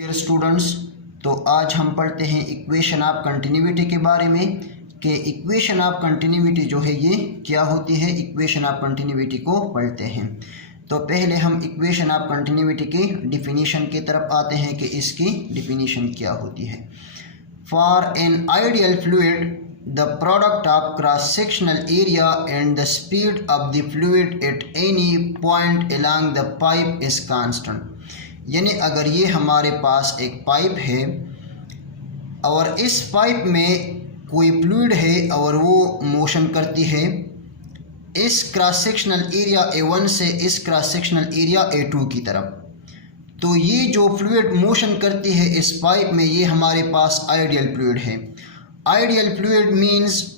Dear students, तो आज हम पढ़ते हैं इक्वेशन ऑफ कंटिन्यूटी के बारे में कि इक्वेशन ऑफ कंटिन्यूटी जो है ये क्या होती है। इक्वेशन ऑफ कंटिन्यूटी को पढ़ते हैं। तो पहले हम इक्वेशन ऑफ कंटिन्यूटी की डिफिनीशन की तरफ आते हैं कि इसकी डिफिनीशन क्या होती है। For an ideal fluid the product of cross sectional area and the speed of the fluid at any point along the pipe is constant. यानी अगर ये हमारे पास एक पाइप है और इस पाइप में कोई फ्लूइड है और वो मोशन करती है इस क्रॉस सेक्शनल एरिया A1 से इस क्रॉस सेक्शनल एरिया A2 की तरफ, तो ये जो फ्लूइड मोशन करती है इस पाइप में ये हमारे पास आइडियल फ्लूइड है। आइडियल फ्लूइड मीन्स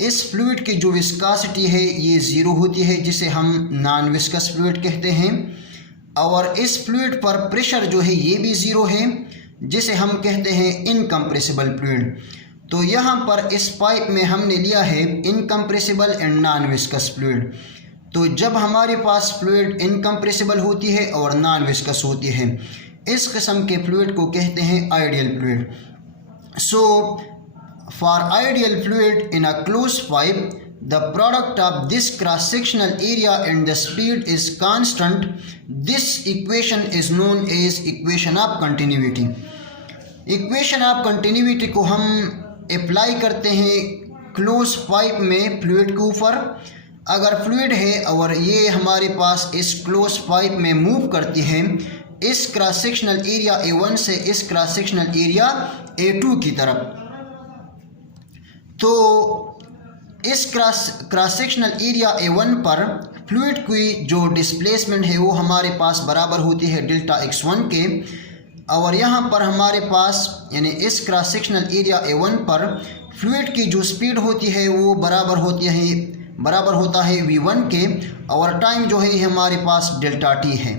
इस फ्लूइड की जो विस्कोसिटी है ये ज़ीरो होती है, जिसे हम नॉन विस्कस फ्लूइड कहते हैं, और इस फ्लूइड पर प्रेशर जो है ये भी ज़ीरो है, जिसे हम कहते हैं इनकम्प्रेसिबल फ्लूइड। तो यहाँ पर इस पाइप में हमने लिया है incompressible and non viscous fluid. तो जब हमारे पास फ्लूइड इनकम्प्रेसिबल होती है और नॉन विस्कस होती है, इस किस्म के फ्लूइड को कहते हैं ideal fluid. So for ideal fluid in a close pipe the product of this cross sectional area and the speed is constant. This equation is known as equation of continuity. equation of continuity को हम apply करते हैं close pipe में fluid के ऊपर। अगर fluid है और ये हमारे पास इस क्लोज पाइप में मूव करती है इस क्रॉस सेक्शनल एरिया A1 से इस क्रॉस सेक्शनल एरिया A2 की तरफ, तो इस क्रॉस सेक्शनल एरिया A1 पर फ्लूइड की जो डिस्प्लेसमेंट है वो हमारे पास बराबर होती है डेल्टा x1 के, और यहाँ पर हमारे पास यानी इस क्रॉस सेक्शनल एरिया A1 पर फ्लूइड की जो स्पीड होती है वो बराबर होता है v1 के, और टाइम जो है हमारे पास डेल्टा t है।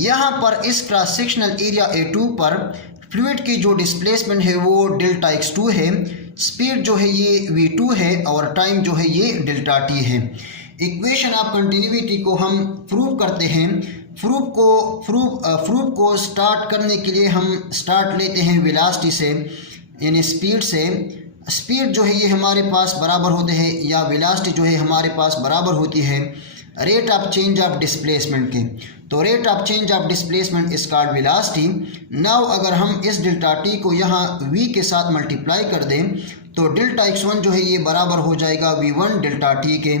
यहाँ पर इस क्रॉस सेक्शनल एरिया A2 पर फ्लूइड की जो डिस्प्लेसमेंट है वो डेल्टा x2 है, स्पीड जो है ये v2 है, और टाइम जो है ये डेल्टा t है। इक्वेशन ऑफ कंटिन्यूटी को हम प्रूव करते हैं। प्रूफ को स्टार्ट करने के लिए हम स्टार्ट लेते हैं वेलोसिटी से यानी स्पीड से। स्पीड जो है ये हमारे पास बराबर होते हैं, या वेलोसिटी जो है हमारे पास बराबर होती है rate of change of displacement के। तो rate of change of displacement is called velocity. Now अगर हम इस डेल्टा टी को यहाँ v के साथ मल्टीप्लाई कर दें तो डेल्टा x1 जो है ये बराबर हो जाएगा v1 डेल्टा टी के,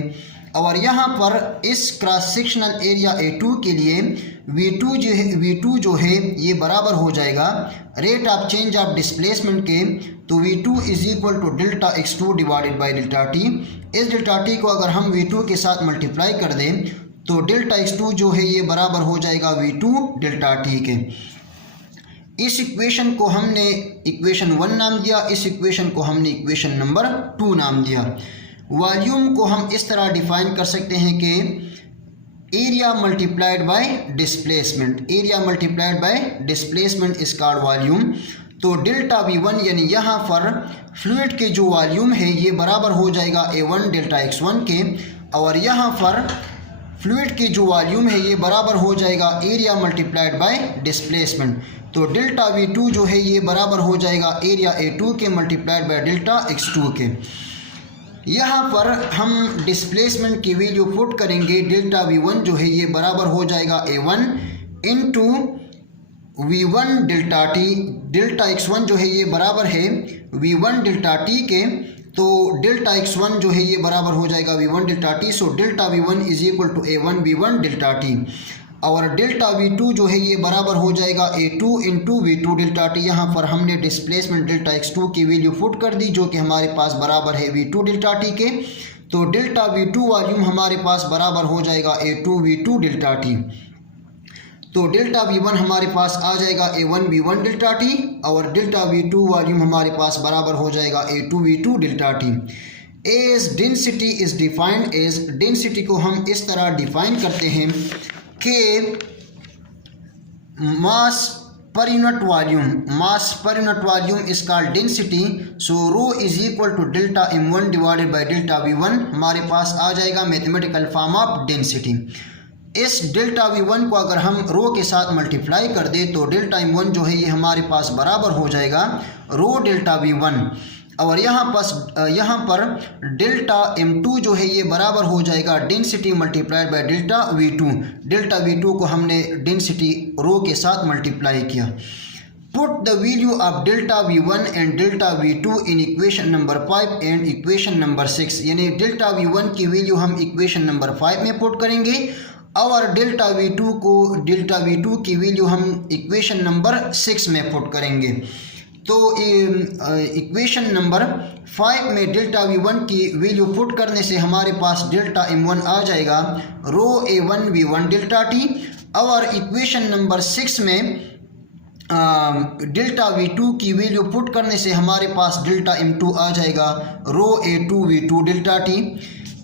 और यहाँ पर इस क्रॉस सेक्शनल एरिया A2 के लिए v2 जो है ये बराबर हो जाएगा rate of change of displacement के। तो v2 is equal to delta x2 divided by delta T. इस डेल्टा टी को अगर हम v2 के साथ मल्टीप्लाई कर दें तो डेल्टा x2 जो है ये बराबर हो जाएगा v2 डेल्टा टी के। इस इक्वेशन को हमने इक्वेशन 1 नाम दिया, इस इक्वेशन को हमने इक्वेशन नंबर 2 नाम दिया। वॉल्यूम को हम इस तरह डिफाइन कर सकते हैं कि area multiplied by displacement. Area multiplied by displacement is called volume. तो डेल्टा v1 यानी यहाँ पर फ्लूइड के जो वॉल्यूम है ये बराबर हो जाएगा A1 डेल्टा x1 के, और यहाँ पर फ्लूइड की जो वॉल्यूम है ये बराबर हो जाएगा एरिया मल्टीप्लाइड बाय डिस्प्लेसमेंट। तो डेल्टा v2 जो है ये बराबर हो जाएगा एरिया A2 के मल्टीप्लाइड बाय डेल्टा x2 के। यहाँ पर हम डिस्प्लेसमेंट की वैल्यू पुट करेंगे। डेल्टा v1 जो है ये बराबर हो जाएगा A1 into v1 delta T. Delta x1 जो है ये बराबर है v1 डेल्टा टी के, तो डेल्टा x1 जो है ये बराबर हो जाएगा v1 delta T. So delta v1 is equal to A1 v1 delta T, और डेल्टा v2 जो है ये बराबर हो जाएगा A2 into v2 delta T. यहाँ पर हमने डिस्प्लेसमेंट डेल्टा x2 की वैल्यू पुट कर दी जो कि हमारे पास बराबर है v2 डेल्टा टी के। तो डेल्टा v2 वॉल्यूम हमारे पास बराबर हो जाएगा A2 v2 डेल्टा टी। तो डेल्टा v1 हमारे पास आ जाएगा A1 v1 डेल्टा टी, और डेल्टा v2 वॉल्यूम हमारे पास बराबर हो जाएगा A2 v2 delta T. As density is defined as, density को हम इस तरह डिफाइन करते हैं कि मास पर unit volume is called density. So rho is equal to delta m1 divided by delta v1 हमारे पास आ जाएगा मैथमेटिकल फॉर्म ऑफ डेंसिटी। इस डेल्टा V1 को अगर हम रो के साथ मल्टीप्लाई कर दे तो डेल्टा M1 जो है ये हमारे पास बराबर हो जाएगा रो डेल्टा V1, और यहाँ पर डेल्टा M2 जो है ये बराबर हो जाएगा density multiplied by delta V2। Delta V2 को हमने डेंसिटी रो के साथ मल्टीप्लाई किया। Put the value of delta V1 and delta V2 in equation number 5 and equation number 6, यानी डेल्टा V1 की वैल्यू हम इक्वेशन नंबर 5 में पुट करेंगे और डेल्टा V2 की वैल्यू हम इक्वेशन नंबर 6 में पुट करेंगे। तो इक्वेशन नंबर 5 में डेल्टा V1 की वैल्यू पुट करने से हमारे पास डेल्टा M1 आ जाएगा रो A1 V1 डेल्टा T, और इक्वेशन नंबर 6 में डेल्टा V2 की वैल्यू पुट करने से हमारे पास डेल्टा M2 आ जाएगा rho A2 V2 delta T।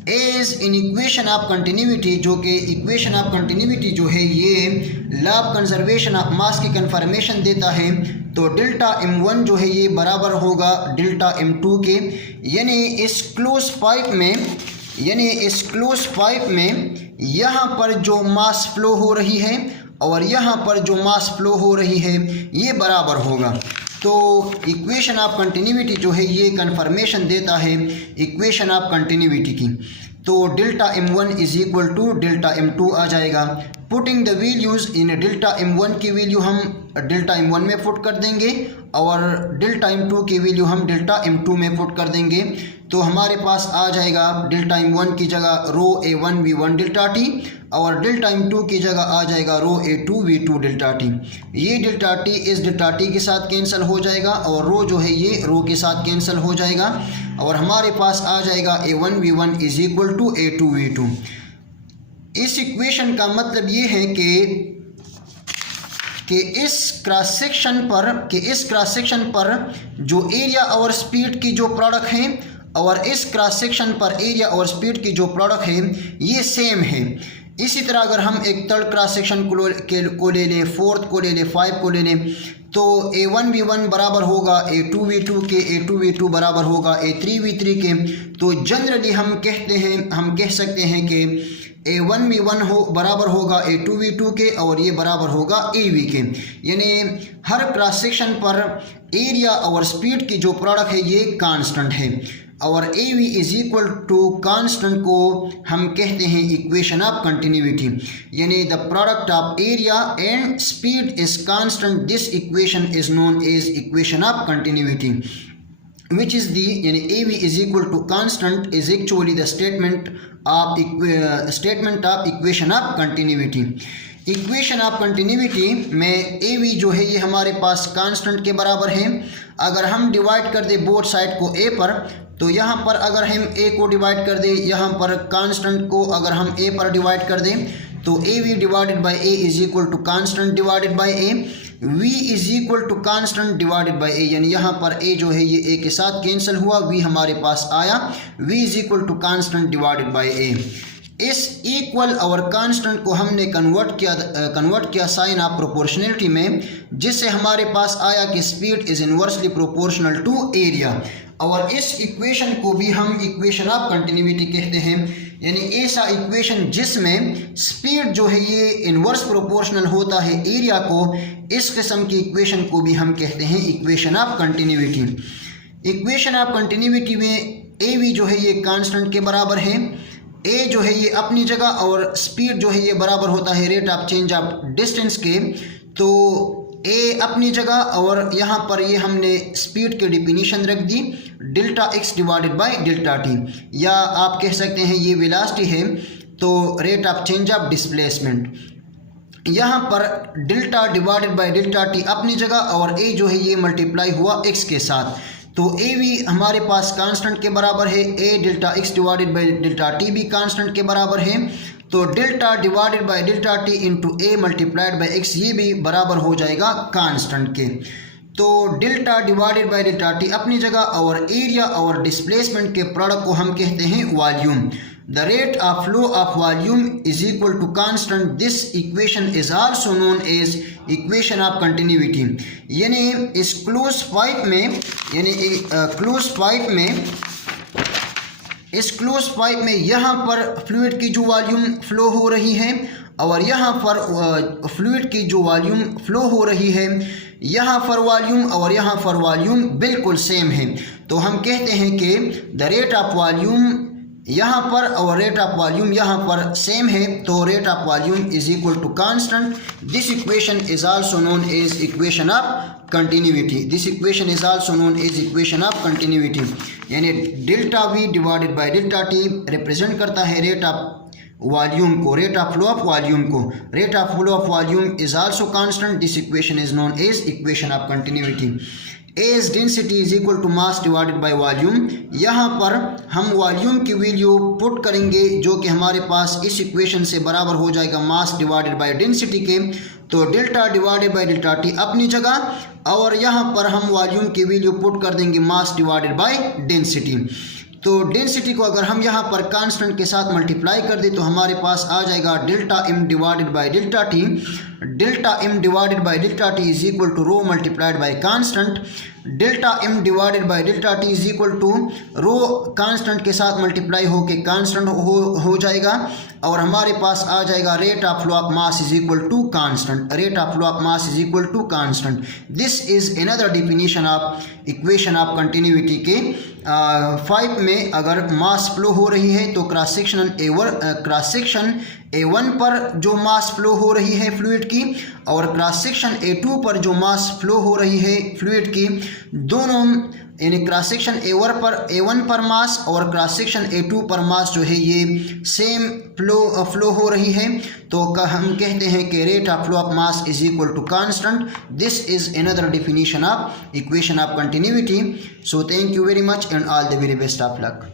As in equation of continuity, जो कि इक्वेशन ऑफ कंटिन्यूटी जो है ये law of conservation of mass की कंफर्मेशन देता है, तो डेल्टा M1 जो है ये बराबर होगा डेल्टा M2 के, यानी इस क्लोज पाइप में यहाँ पर जो मास फ्लो हो रही है और यहाँ पर जो मास फ्लो हो रही है ये बराबर होगा। तो इक्वेशन ऑफ कंटिन्यूटी जो है ये कंफर्मेशन देता है इक्वेशन ऑफ कंटिन्यूटी की। तो delta M1 is equal to delta M2 आ जाएगा। Putting the values in delta M1 की वैल्यू हम डेल्टा M1 में पुट कर देंगे और डेल्टा M2 की वैल्यू हम डेल्टा M2 में पुट कर देंगे, तो हमारे पास आ जाएगा डेल्टा M1 की जगह रो A1 V1 डेल्टा T और डेल्टा M2 की जगह आ जाएगा rho A2 V2 delta T। ये डेल्टा T इस डेल्टा T के साथ कैंसिल हो जाएगा और रो जो है ये रो के साथ कैंसिल हो जाएगा और हमारे पास आ जाएगा A1 V1 is equal to A2 V2। इस इक्वेशन का मतलब ये है कि इस क्रॉस सेक्शन पर जो एरिया और स्पीड की जो प्रोडक्ट है और इस क्रॉस सेक्शन पर एरिया और स्पीड की जो प्रोडक्ट है ये सेम है। इसी तरह अगर हम एक थर्ड क्रॉस सेक्शन को ले लें, फोर्थ को ले लें, 5 को ले लें, तो A1 V1 बराबर होगा A2 V2 के, A2 V2 बराबर होगा A3 V3 के। तो जनरली हम कह सकते हैं कि A1 V1 बराबर होगा A2 V2 के और ये बराबर होगा AV के, यानी हर क्रॉस सेक्शन पर एरिया और स्पीड की जो प्रोडक्ट है ये कांस्टेंट है और AV is equal to constant को हम कहते हैं इक्वेशन ऑफ कंटिन्यूटी, यानी the product of area and speed is constant. This equation is known as equation of continuity, which is the यानी AV is equal to constant is actually the statement of equation of continuity। Equation of continuity में AV जो है ये हमारे पास constant के बराबर है। अगर हम डिवाइड कर दे बोथ साइड को A पर, तो यहाँ पर अगर हम A को डिवाइड कर दें, यहाँ पर कांस्टेंट को अगर हम A पर डिवाइड कर दें, तो AV divided by A is equal to constant divided by A। V is equal to constant divided by A, यानी यहाँ पर A जो है ये A के साथ कैंसिल हुआ, V हमारे पास आया, V is equal to constant divided by A। इस इक्वल और कांस्टेंट को हमने कन्वर्ट किया साइन ऑफ प्रोपोर्शनलिटी में, जिससे हमारे पास आया कि speed is inversely proportional to area, और इस इक्वेशन को भी हम इक्वेशन ऑफ कंटिन्यूटी कहते हैं, यानी ऐसा इक्वेशन जिसमें स्पीड जो है ये इनवर्स प्रोपोर्शनल होता है एरिया को, इस किस्म की इक्वेशन को भी हम कहते हैं equation of continuity. Equation of continuity में AV जो है ये कांस्टेंट के बराबर है, A जो है ये अपनी जगह और स्पीड जो है ये बराबर होता है rate of change of distance के। तो A अपनी जगह और यहाँ पर ये हमने स्पीड की डिफिनीशन रख दी delta x divided by delta t, या आप कह सकते हैं ये वेलोसिटी है तो rate of change of displacement. यहाँ पर delta divided by delta t अपनी जगह और A जो है ये मल्टीप्लाई हुआ x के साथ, तो AV हमारे पास कांस्टेंट के बराबर है, A delta x divided by delta t भी कांस्टेंट के बराबर है, तो delta divided by delta t into A multiplied by x ये भी बराबर हो जाएगा कांस्टेंट के। तो delta divided by delta t अपनी जगह और एरिया और डिस्प्लेसमेंट के प्रोडक्ट को हम कहते हैं volume. The rate of flow of volume is equal to constant. This equation is also known as equation of continuity, यानी इस क्लोज पाइप में यहाँ पर फ्लूइड की जो वॉल्यूम फ्लो हो रही है और यहाँ पर फ्लूइड की जो वॉल्यूम फ़्लो हो रही है, यहाँ पर वॉल्यूम और यहाँ पर वॉल्यूम बिल्कुल सेम है। तो हम कहते हैं कि द रेट ऑफ वॉल्यूम यहाँ पर और रेट ऑफ वॉल्यूम यहाँ पर सेम है, तो rate of volume is equal to constant. This equation is also known as equation of continuity. This equation is also known as equation of continuity, यानी delta v divided by delta t represent करता है rate of volume को, rate of flow of volume को। Rate of flow of volume is also constant. This equation is known as equation of continuity. As density is equal to mass divided by volume. यहाँ पर हम volume की value put करेंगे जो कि हमारे पास इस इक्वेशन से बराबर हो जाएगा मास डिवाइडेड बाय डेंसिटी के। तो delta divided by delta T अपनी जगह, और यहाँ पर हम वॉल्यूम की वैल्यू पुट कर देंगे मास डिवाइडेड बाय डेंसिटी। तो डेंसिटी को अगर हम यहाँ पर कांस्टेंट के साथ मल्टीप्लाई कर दें तो हमारे पास आ जाएगा delta M divided by delta T. Delta M divided by delta T is equal to rho multiplied by constant. Delta M divided by delta T is equal to rho constant के साथ multiply होके constant हो जाएगा, और हमारे पास आ जाएगा rate of flow of mass is equal to constant. Rate of flow of mass is equal to constant. This is another definition of equation of continuity के 5 में अगर मास फ्लो हो रही है तो क्रॉस सेक्शन A1 पर जो mass flow हो रही है फ्लूइड की, और क्रॉस सेक्शन A2 पर जो मास फ्लो हो रही है फ्लूइड की, दोनों यानी क्रॉस सेक्शन A1 पर मास और क्रॉस सेक्शन A2 पर मास जो है ये सेम फ्लो हो रही है, तो हम कहते हैं कि rate of flow of mass is equal to constant. This is another definition of equation of continuity. So thank you very much and all the very best of luck.